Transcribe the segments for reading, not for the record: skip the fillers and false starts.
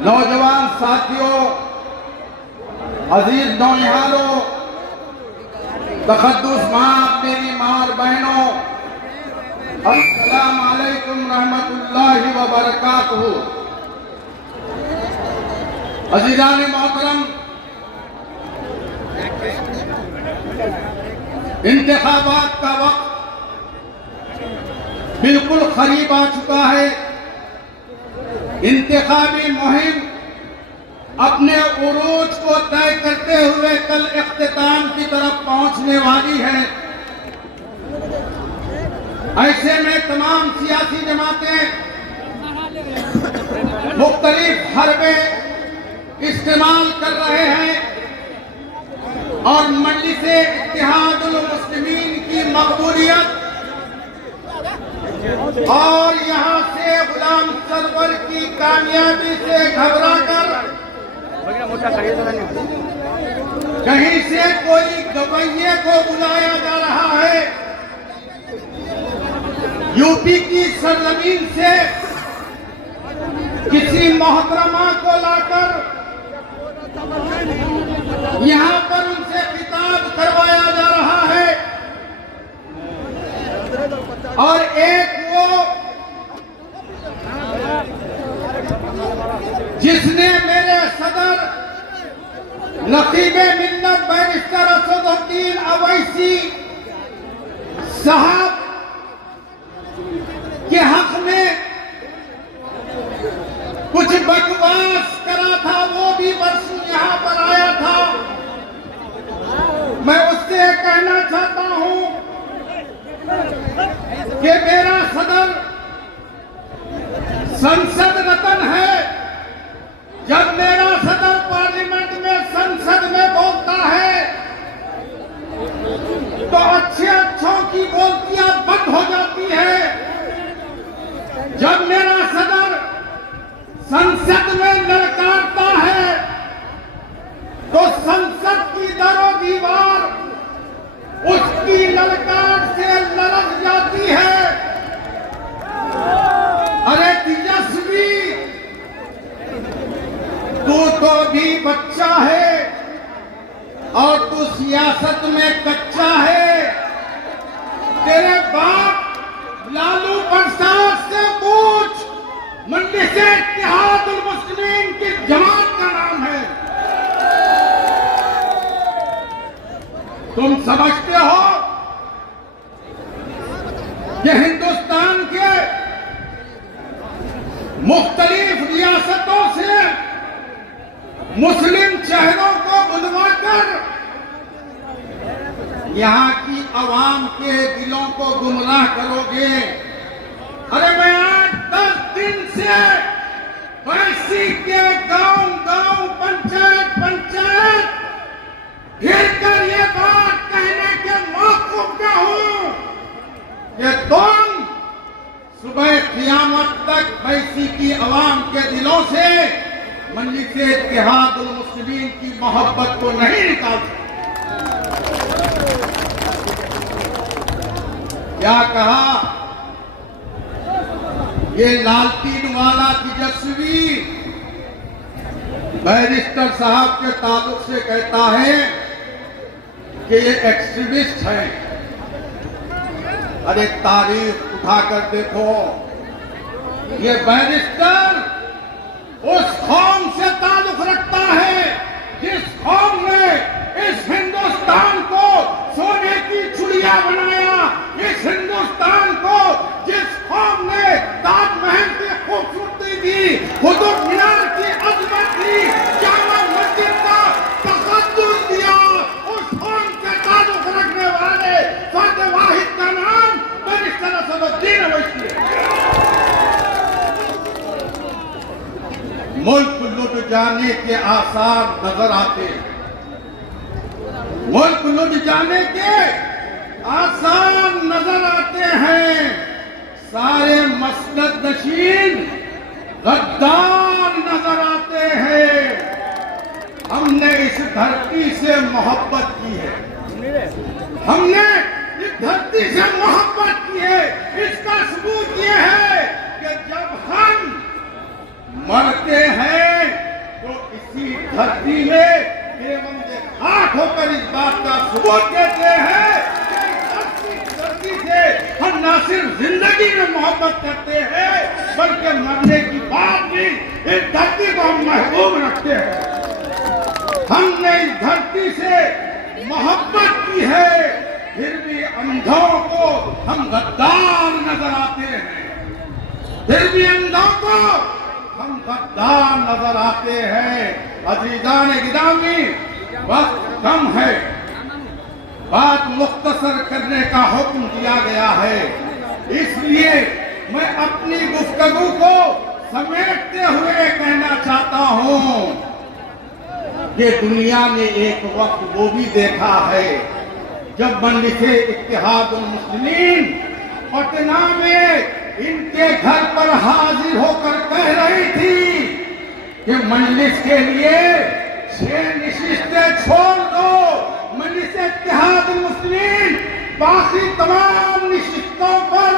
नौजवान साथियों, अजीज नौनिहालों, तकद्दुस माँ, मेरी माँ और बहनों, अस्सलाम वालेकुम रहमतुल्लाहि व बरकातुहू। अजीजान मोहतरम, इंतखाबात का वक्त बिल्कुल करीब आ चुका है। इंतखाबी मुहिम अपने उरूज को तय करते हुए कल इख्तिताम की तरफ पहुंचने वाली है। ऐसे में तमाम सियासी जमातें मुख्तलिफ हरबे इस्तेमाल कर रहे हैं और मजलिस-ए इत्तेहादुल मुस्लिमीन की मकबूलियत और यहाँ से गुलाम सरवर की कामयाबी से घबराकर कहीं से कोई गवैये को बुलाया जा रहा है। यूपी की सरजमीन से किसी मोहतरमा को लाकर यहाँ पर उनसे खिताब करवाया जा रहा है और एक वो जिसने मेरे सदर नकीबे मिल्लत बैरिस्टर असदुद्दीन अवैसी साहब के हक में कुछ बकवास करा था, वो भी परसों यहाँ पर आया था। मैं उससे कहना चाहता हूँ कि मेरा सदर संसद रत्न है। जब मेरा सदर पार्लियामेंट में संसद में बोलता है तो अच्छों की बोलतियां बंद हो जाती है। जब मेरा सदर संसद में ललकारता है तो संसद की दरो दीवार उसकी ललकार से ललक जाती है। अरे तेजस्वी, तू तो भी बच्चा है और तू सियासत में कच्चा है। तेरे बाप लालू प्रसाद से पूछ, मजलिस-ए इत्तेहादुल मुस्लिमीन की जमात का नाम है। तुम समझते हो कि हिंदुस्तान के मुख्तलिफ रियासतों से मुस्लिम चेहरों को बुलवाकर यहाँ की आवाम के दिलों को गुमराह करोगे। अरे मैं 8-10 दिन से बैसी के गांव-गांव, पंचायत घिरकर ये बात कहने के मौकूफ में हूं कि तुम सुबह क़यामत तक बैसी की आवाम के दिलों से मजलिस-ए इत्तेहादुल मुस्लिमीन की मोहब्बत को नहीं निकाल सकते। क्या कहा? ये लालटीन वाला तेजस्वी बैरिस्टर साहब के ताल्लुक से कहता है कि ये एक्सट्रीमिस्ट है। अरे तारीख उठाकर देखो, ये बैरिस्टर उस कौम से ताल्लुक रखता है जिस कौम ने इस हिंदुस्तान को सोने की चिड़िया बनाया, इस हिंदुस्तान को जिस कौम ने ताजमहल की खूबसूरती दी, कुतुब मीनार की अजमत दी, जामा मस्जिद का तकद्दुस दिया, उस कौम से ताल्लुक रखने वाले फर्द वाहिद का नाम बैरिस्टर असदुद्दीन अवैसी है। मुल्क लुट जाने के आसार नजर आते हैं। मुल्क लुट जाने के आसार नजर आते हैं। सारे मसनद नशीन गद्दार नजर आते हैं। हमने इस धरती से मोहब्बत की है, हमने इस धरती से मोहब्बत की है। इसका सबूत ये है कि जब हम मरते हैं धरती में बेबंदे खाक होकर इस बात का सबूत देते हैं कि इस धरती से हम न सिर्फ जिंदगी में मोहब्बत करते हैं बल्कि मरने की बात भी इस धरती को हम महबूब रखते हैं। हमने इस धरती से मोहब्बत की है, फिर भी अंधों को हम गद्दार नजर आते हैं, फिर भी अंधों को हम गद्दार नजर आते हैं। अजीजान गिरामी, वक्त कम है, बात मुख्तसर करने का हुक्म दिया गया है, इसलिए मैं अपनी गुफ्तगू को समेटते हुए कहना चाहता हूं कि दुनिया ने एक वक्त वो भी देखा है जब मजलिसे इत्तेहादुल मुस्लिमीन पटना में इनके घर पर हाजिर होकर कह रही थी कि मजलिस के लिए 6 नशिस्तें छोड़ दो, मजलिसे इत्तेहादुल मुस्लिमीन बाकी तमाम नशिस्तों पर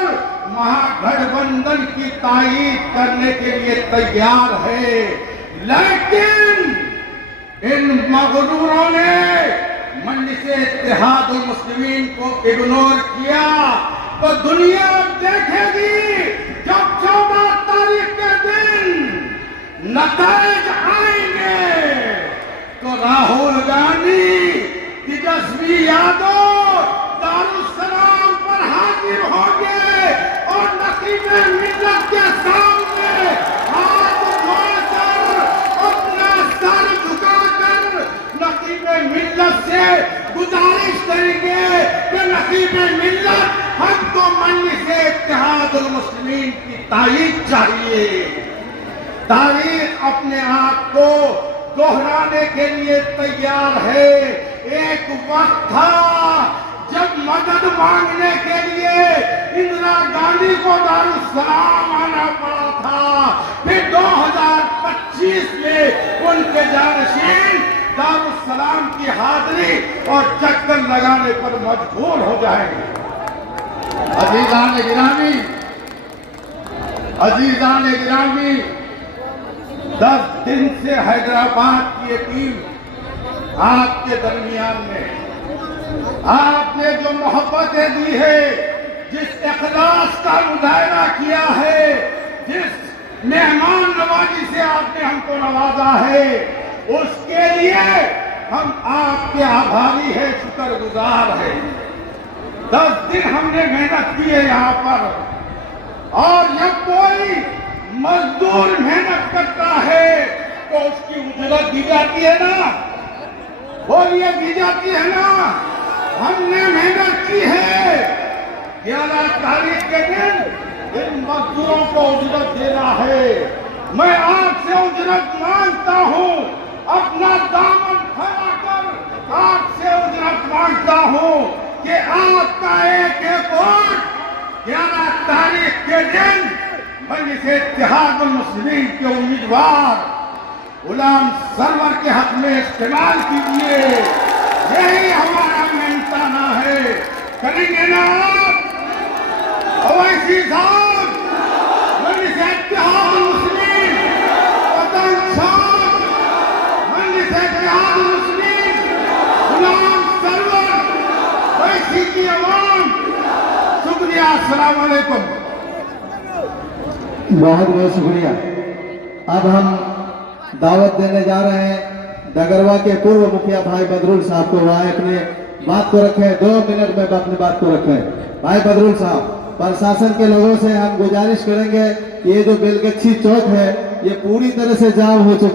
महागठबंधन की तायीद करने के लिए तैयार है। लेकिन इन मगरूरों ने मजलिसे इत्तेहादुल मुस्लिमीन को इग्नोर किया, तो दुनिया देखेगी जब 14 तारीख के दिन नतीजे आएंगे तो राहुल गांधी, तेजस्वी यादव दारुस्सलाम पर हाजिर होंगे और नकीबे मिल्लत के सामने हाथ उठाकर अपना सर झुकाकर नकीबे मिल्लत से गुजारिश करेंगे कि नकीबे मिल्लत हमको मजलिसे इत्तेहादुल मुस्लिमीन की तायीद चाहिए। तारीख अपने आप को दोहराने के लिए तैयार है। एक वक्त था जब मदद मांगने के लिए इंदिरा गांधी को दारुस्सलाम आना पड़ा था, फिर 2025 में उनके जानशीन दारुस्सलाम की हाजिरी और चक्कर लगाने पर मजबूर हो जाएंगे। अजीजान गिरामी, 10 दिन से हैदराबाद की टीम आपके दरमियान में, आपने जो मोहब्बतें दी है, जिस इखलास का मुजाहरा किया है, जिस मेहमान नवाजी से आपने हमको नवाजा है, उसके लिए हम आपके आभारी है, शुक्रगुजार है। 10 दिन हमने मेहनत की है यहाँ पर, और जब कोई मजदूर मेहनत करता है तो उसकी उजरत दी जाती है ना, बोलिए दी जाती है ना। हमने मेहनत की है, 11 तारीख के दिन इन मजदूरों को उजरत देना है। मैं आपसे उजरत मांगता हूँ, अपना दामन फैलाकर आपसे उजरत मांगता हूँ कि आपका एक वोट 11 तारीख के दिन मजलिसे इत्तेहादुल मुस्लिमीन के उम्मीदवार गुलाम सरवर के हक में इस्तेमाल कीजिए। यही हमारा मेहनताना है। करेंगे ना आप? अवैसी साहब, मजलिसे इत्तेहादुल मुस्लिमीन, पतन साहब, मजलिसे इत्तेहादुल मुस्लिमीन, गुलाम सरवर, वैसी की अवाम, शुक्रिया। अस्सलाम वालेकुम। बहुत बहुत शुक्रिया। अब हम दावत देने जा रहे हैं डगरवा के पूर्व मुखिया भाई बदरुल साहब को। वह अपने बात को रखें, 2 मिनट में अपनी बात को रखें। भाई बदरुल साहब, प्रशासन के लोगों से हम गुजारिश करेंगे, ये जो बेलगच्छी चौक है ये पूरी तरह से जाम हो चुका